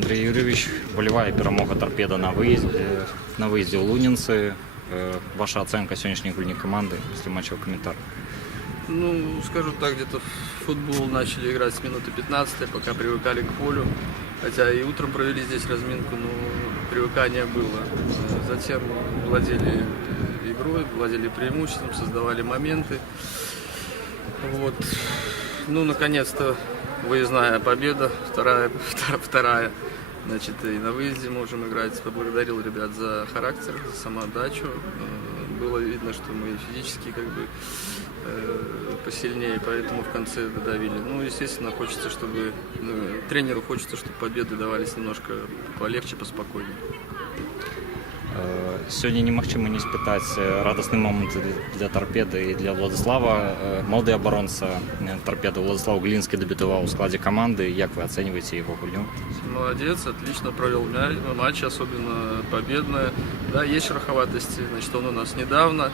Андрей Юрьевич, болевая перемога «Торпеда» на выезде у Лунинцы. Ваша оценка сегодняшней гульни команды после матчевого комментария? Ну, скажу так, где-то в футбол начали играть с минуты 15, пока привыкали к полю. Хотя и утром провели здесь разминку, но привыкание было. Затем владели игрой, владели преимуществом, создавали моменты. Вот. Ну, наконец-то выездная победа, вторая. Значит, и на выезде можем играть. Поблагодарил ребят за характер, за самоотдачу. Было видно, что мы физически посильнее, поэтому в конце додавили. Ну, естественно, хочется, чтобы тренеру хочется, чтобы победы давались немножко полегче, поспокойнее. Сегодня немагчыма не спытаць радостный момент для «Торпеды» и для Владислава. Молодой оборонца «Торпеды» Владислав Глинский дебютовал в складе команды. Как вы оцениваете его гульню? Молодец, отлично провел матч, особенно победная. Да, есть шероховатости, значит, он у нас недавно.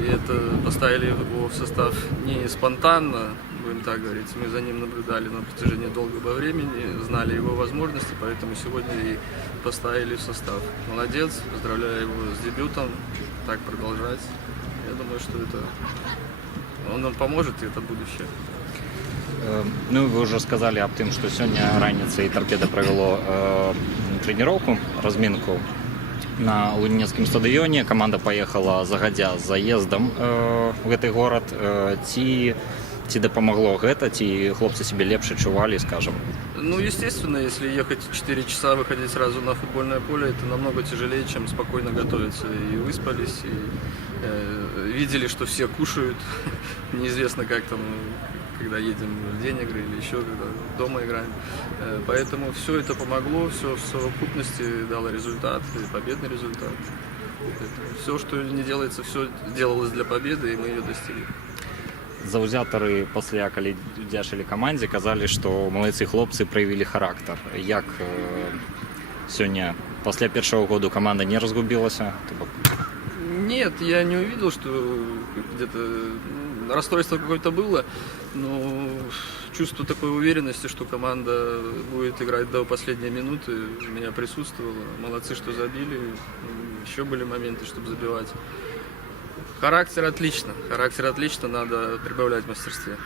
И это поставили его в состав не спонтанно, будем так говорить. Мы за ним наблюдали на протяжении долгого времени, знали его возможности, поэтому сегодня и поставили в состав. Молодец, поздравляю его с дебютом, так продолжать. Я думаю, что он нам поможет, и это будущее. Ну, вы уже сказали об том, что сегодня раніцай «Торпеда» провело тренировку, разминку на Лунинецком стадионе. Команда поехала загадзя з заездом в гэты город. Ці дапамагло гэта, ці хлопцы себе лепш адчувалі, скажем? Ну, естественно, если ехать 4 часа, выходить сразу на футбольное поле, это намного тяжелее, чем спокойно готовиться. И выспались, и видели, что все кушают. Неизвестно, как там, когда едем в день игры или еще, когда дома играем. Поэтому все это помогло, все в совокупности дало результат, победный результат. Все, что не делается, все делалось для победы, и мы ее достигли. Заўзятары пасля, калі дзячылі камандзе, казалі, што малайцы хлопцы праявілі характар. Як сёння пасля першага году команда не разгубілася? Нет, я не увидел, что где-то расстройство какое-то было, но чувство такой уверенности, что команда будет играть до последней минуты, у меня присутствовало. Молодцы, что забили, еще были моменты, чтобы забивать. Характер отлично, надо прибавлять в мастерстве.